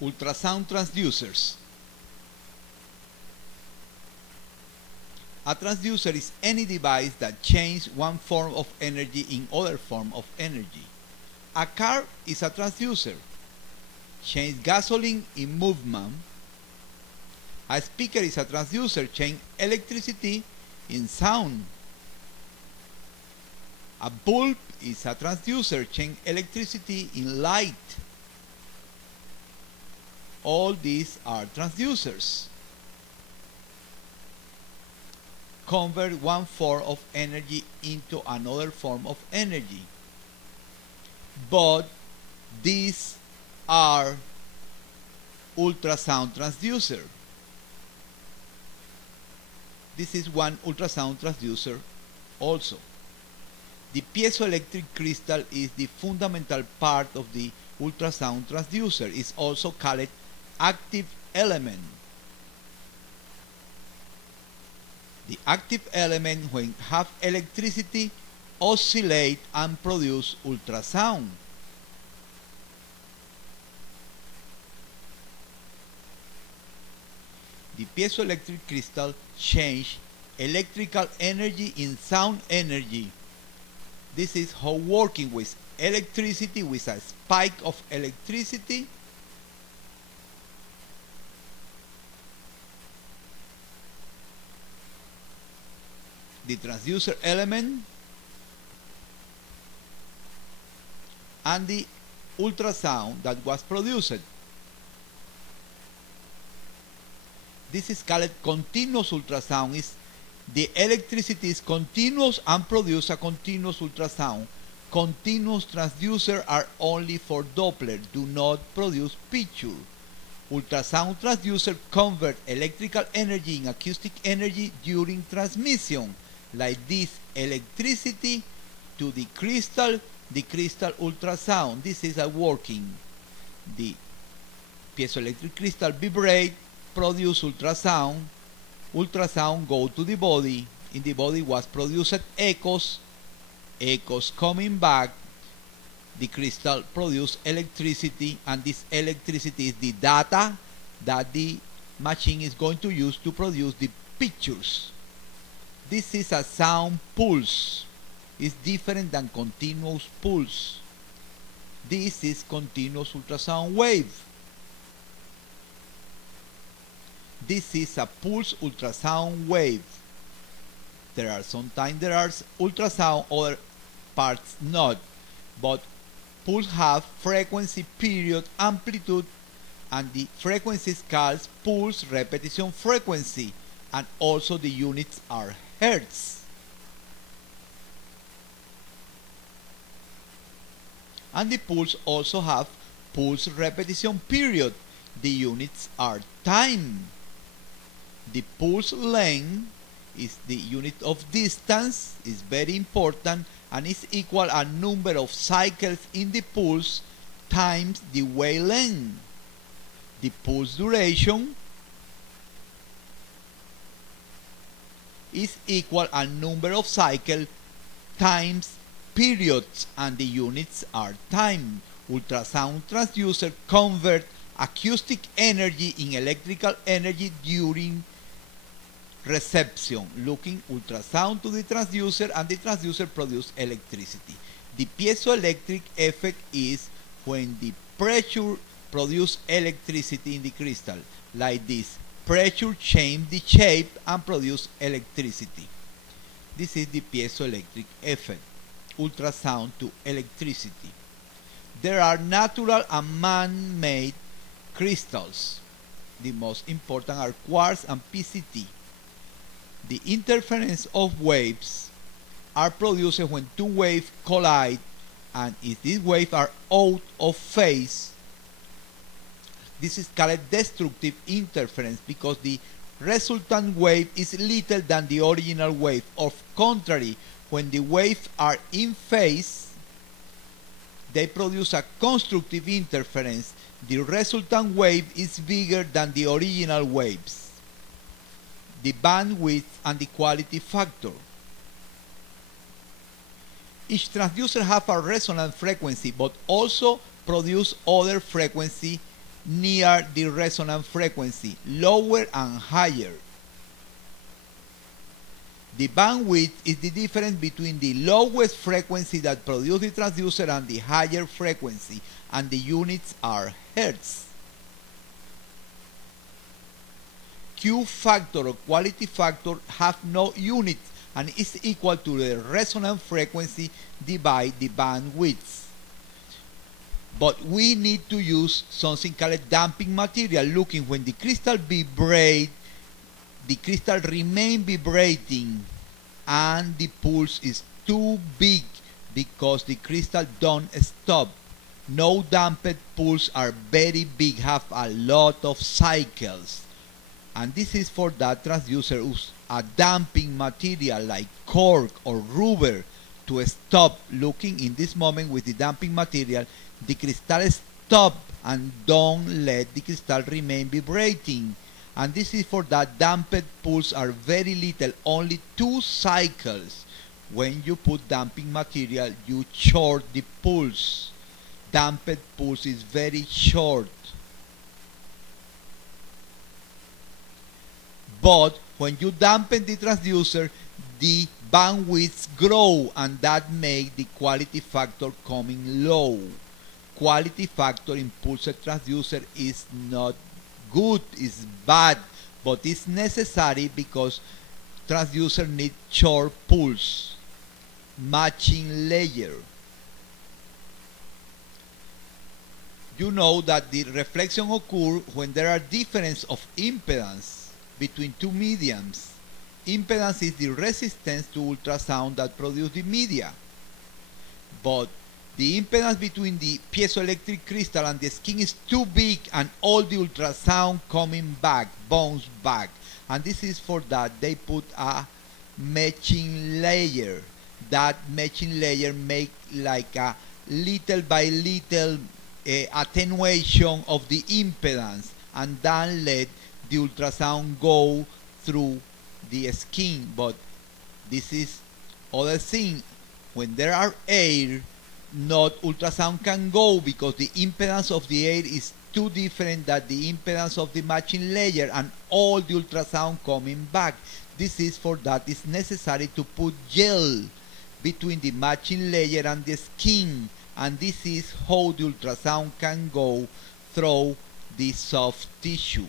Ultrasound transducers. A transducer is any device that changes one form of energy in other form of energy. A car is a transducer. Change gasoline in movement. A speaker is a transducer. Change electricity in sound. A bulb is a transducer. Change electricity in light. All these are transducers. Convert one form of energy into another form of energy. But these are ultrasound transducer. This is one ultrasound transducer also. The piezoelectric crystal is the fundamental part of the ultrasound transducer. It's also called active element. The active element, when have electricity, oscillate and produce ultrasound. The piezoelectric crystal change electrical energy in sound energy. This is how working with electricity, with a spike of electricity. The transducer element and the ultrasound that was produced. This is called continuous ultrasound. The electricity is continuous and produce a continuous ultrasound. Continuous transducers are only for Doppler, do not produce picture. Ultrasound transducer convert electrical energy in acoustic energy during transmission, like this electricity to the crystal ultrasound. This is a working. The piezoelectric crystal vibrate, produce ultrasound. Ultrasound go to the body. In the body was produced echoes. Echoes coming back. The crystal produce electricity, and this electricity is the data that the machine is going to use to produce the pictures. This is a sound pulse. It's different than continuous pulse. This is continuous ultrasound wave. This is a pulse ultrasound wave. Sometimes there are ultrasound, other parts not. But pulse have frequency, period, amplitude, and the frequency is called pulse repetition frequency, and also the units are hertz. And the pulse also have pulse repetition period. The units are time. The pulse length is the unit of distance, is very important, and is equal a number of cycles in the pulse times the wavelength. The pulse duration is equal a number of cycles times periods, and the units are time. Ultrasound transducer convert acoustic energy in electrical energy during reception. Looking ultrasound to the transducer, and the transducer produce electricity. The piezoelectric effect is when the pressure produce electricity in the crystal, like this. Pressure change the shape and produce electricity. This is the piezoelectric effect. Ultrasound to electricity. There are natural and man-made crystals. The most important are quartz and PCT. The interference of waves are produced when two waves collide, and if these waves are out of phase, this is called destructive interference, because the resultant wave is little than the original wave. Of contrary, when the waves are in phase, they produce a constructive interference. The resultant wave is bigger than the original waves. The bandwidth and the quality factor. Each transducer has a resonant frequency, but also produce other frequency near the resonant frequency, lower and higher. The bandwidth is the difference between the lowest frequency that produces the transducer and the higher frequency, and the units are hertz. Q factor or quality factor have no units and is equal to the resonant frequency divided the bandwidth. But we need to use something called damping material. Looking, when the crystal vibrates, the crystal remains vibrating and the pulse is too big because the crystal don't stop. No damped pulse are very big, have a lot of cycles. And this is for that transducer use a damping material like cork or rubber to stop. Looking, in this moment with the damping material, the crystal stop and don't let the crystal remain vibrating. And this is for that damped pulse are very little, only 2 cycles. When you put damping material, you short the pulse. Damped pulse is very short. But when you dampen the transducer, the bandwidths grow, and that makes the quality factor coming low. Quality factor in pulse transducer is not good, it's bad, but it's necessary because transducer need short pulse. Matching layer. You know that the reflection occurs when there are difference of impedance between 2 mediums. Impedance is the resistance to ultrasound that produces the media. But the impedance between the piezoelectric crystal and the skin is too big, and all the ultrasound coming back, bounce back. And this is for that they put a matching layer. That matching layer make like a little by little attenuation of the impedance, and then let the ultrasound go through the skin. But this is other thing. When there are air, not ultrasound can go because the impedance of the air is too different than the impedance of the matching layer, and all the ultrasound coming back. This is for that it's necessary to put gel between the matching layer and the skin, and this is how the ultrasound can go through the soft tissue.